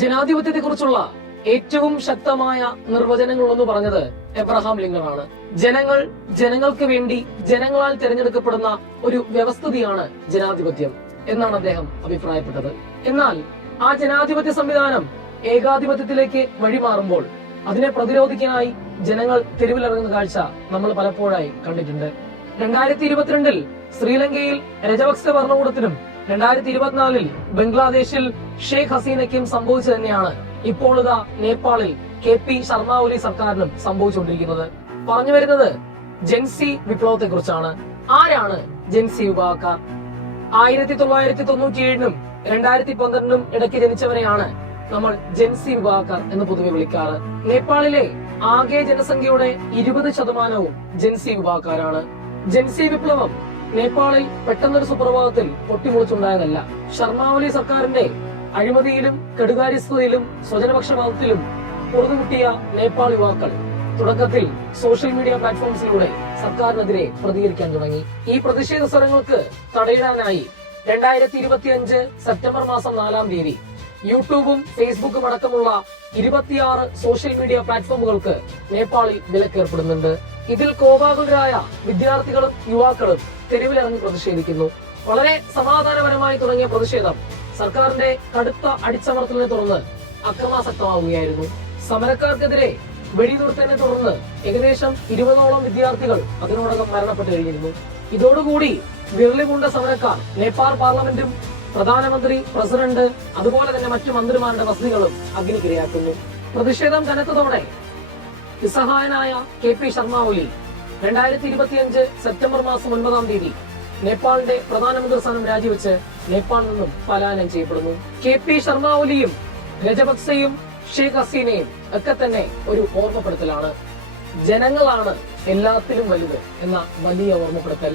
ജനാധിപത്യത്തെക്കുറിച്ചുള്ള ഏറ്റവും ശക്തമായ നിർവചനങ്ങൾ എന്ന് പറഞ്ഞത് എബ്രഹാം ലിങ്കൺ ആണ്. ജനങ്ങൾ ജനങ്ങൾക്ക് വേണ്ടി ജനങ്ങളാൽ തിരഞ്ഞെടുക്കപ്പെടുന്ന ഒരു വ്യവസ്ഥിതിയാണ് ജനാധിപത്യം എന്നാണ് അദ്ദേഹം അഭിപ്രായപ്പെട്ടത്. എന്നാൽ ആ ജനാധിപത്യ സംവിധാനം ഏകാധിപത്യത്തിലേക്ക് വഴിമാറുമ്പോൾ അതിനെ പ്രതിരോധിക്കാനായി ജനങ്ങൾ തെരുവിലിറങ്ങുന്ന കാഴ്ച നമ്മൾ പലപ്പോഴായി കണ്ടിട്ടുണ്ട്. 2022 ശ്രീലങ്കയിൽ രജപക്സ ഭരണകൂടത്തിനും 2024 ബംഗ്ലാദേശിൽ ഷെയ്ഖ് ഹസീനയ്ക്കും സംഭവിച്ചു തന്നെയാണ് ഇപ്പോൾ ഇതാ നേപ്പാളിൽ KP ശർമ്മ ഒലി സർക്കാരിനും സംഭവിച്ചുകൊണ്ടിരിക്കുന്നത്. പറഞ്ഞു വരുന്നത് ജെൻസി വിപ്ലവത്തെ കുറിച്ചാണ്. ആരാണ് ജെൻസി വിഭാഗക്കാർ? 1997 2012 ഇടയ്ക്ക് ജനിച്ചവരെയാണ് നമ്മൾ ജെൻസി വിഭാഗക്കാർ എന്ന് പൊതുവെ വിളിക്കാറ്. നേപ്പാളിലെ ആകെ ജനസംഖ്യയുടെ 20% ജെൻസി വിഭാഗക്കാരാണ്. ജെൻസി വിപ്ലവം നേപ്പാളിൽ പെട്ടെന്നൊരു സുപ്രഭാതത്തിൽ പൊട്ടിമുളിച്ചുണ്ടായതല്ല. ശർമ്മ ഒലി സർക്കാരിന്റെ അഴിമതിയിലും കെടുകാര്യസ്ഥതയിലും സ്വജനപക്ഷപാതത്തിലും പൊറുതുമുട്ടിയ നേപ്പാൾ യുവാക്കൾ തുടക്കത്തിൽ സോഷ്യൽ മീഡിയ പ്ലാറ്റ്ഫോംസിലൂടെ സർക്കാരിനെതിരെ പ്രതികരിക്കാൻ തുടങ്ങി. ഈ പ്രതിഷേധ സ്വരങ്ങൾക്ക് തടയിടാനായി 2025 സെപ്റ്റംബർ മാസം 4-ാം തീയതി യൂട്യൂബും ഫേസ്ബുക്കും അടക്കമുള്ള 26 സോഷ്യൽ മീഡിയ പ്ലാറ്റ്ഫോമുകൾക്ക് നേപ്പാളിൽ വിലക്കേർപ്പെടുന്നുണ്ട്. ഇതിൽ കോപാകുലരായ വിദ്യാർത്ഥികളും യുവാക്കളും തെരുവിലിറങ്ങി പ്രതിഷേധിക്കുന്നു. വളരെ സമാധാനപരമായി തുടങ്ങിയ പ്രതിഷേധം സർക്കാരിന്റെ കടുത്ത അടിച്ചമർത്തലിനെ തുടർന്ന് അക്രമാസക്തമാവുകയായിരുന്നു. സമരക്കാർക്കെതിരെ വെടിനിർത്തലിനെ തുടർന്ന് ഏകദേശം 20ഓളം വിദ്യാർത്ഥികൾ അതിനോടകം മരണപ്പെട്ടു കഴിഞ്ഞിരുന്നു. ഇതോടുകൂടി വിരളിപൂണ്ട സമരക്കാർ നേപ്പാൾ പാർലമെന്റും പ്രധാനമന്ത്രി, പ്രസിഡന്റ്, അതുപോലെ തന്നെ മറ്റു മന്ത്രിമാരുടെ വസതികളും അഗ്നിക്കിരയാക്കുന്നു. പ്രതിഷേധം കനത്തതോടെ നിസ്സഹായനായ KP ശർമ്മ ഒലി 2025 സെപ്റ്റംബർ മാസം 9-ാം തീയതി നേപ്പാളിന്റെ പ്രധാനമന്ത്രി സ്ഥാനം രാജിവെച്ച് നേപ്പാളിൽ നിന്നും പലായനം ചെയ്യപ്പെടുന്നു. KP ശർമ്മ ഒലിയും രജപക്സയും ഷെയ്ഖ് ഹസീനയും ഒക്കെ തന്നെ ഒരു ഓർമ്മപ്പെടുത്തലാണ്. ജനങ്ങളാണ് എല്ലാത്തിലും വലുത് എന്ന വലിയ ഓർമ്മപ്പെടുത്തൽ.